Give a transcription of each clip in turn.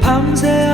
밤새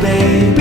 baby.